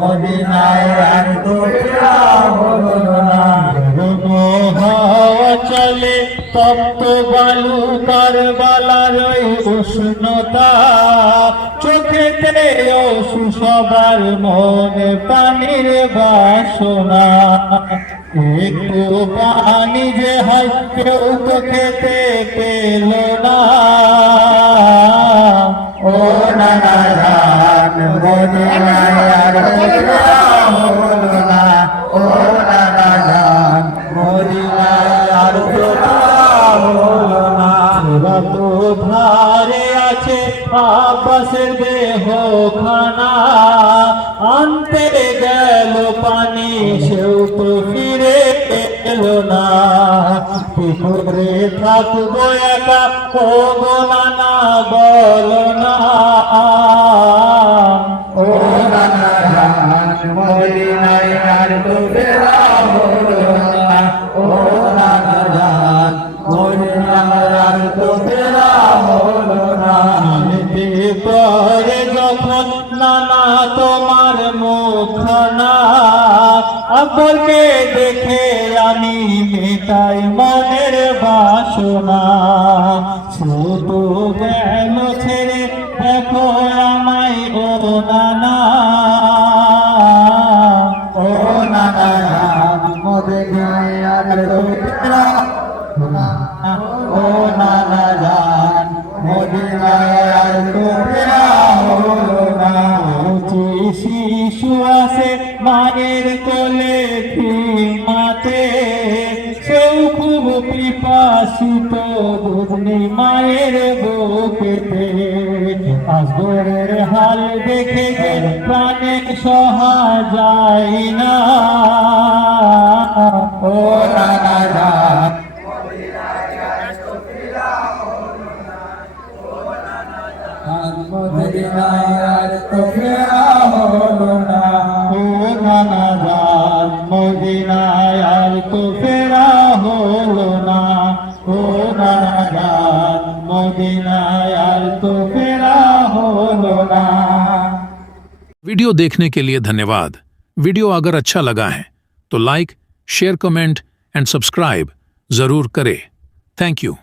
মদিনায় আর হাওয়া চলে তপ্ত বালু কারবালার উষ্ণতা। চোখেতে অসু মনে পানির বাসনা। একটু পানি যে হয় কেউ খেতে পেল না। ধারে আছে আবাসের দেহ খানা আনতে গেল পানি, সেও তো ফিরে এলো না। কি করে থাকব একা ও গো নানা বলো না। ও নানা জান মদিনায় আর তো ফেরা মুখখানা আব্বরকে দেখে আমি মেটাই মনের বাসনা। শুধু গেল ছেড়ে দেখো আমায়, ও নানা। ও নানা না ও নানা মদিনায় শিশু আছে মায়ের কোলে মাতে সেও খুব পিপাসিত দুধনি মায়ের বুকেতে। আসগরের হাল দেখে যে প্রাণে সহা যায় না। ও নানা জান মদিনায় তো ফেরা वीडियो देखने के लिए धन्यवाद। वीडियो अगर अच्छा लगा है तो like, share, comment and subscribe ज़रूर करें। Thank you.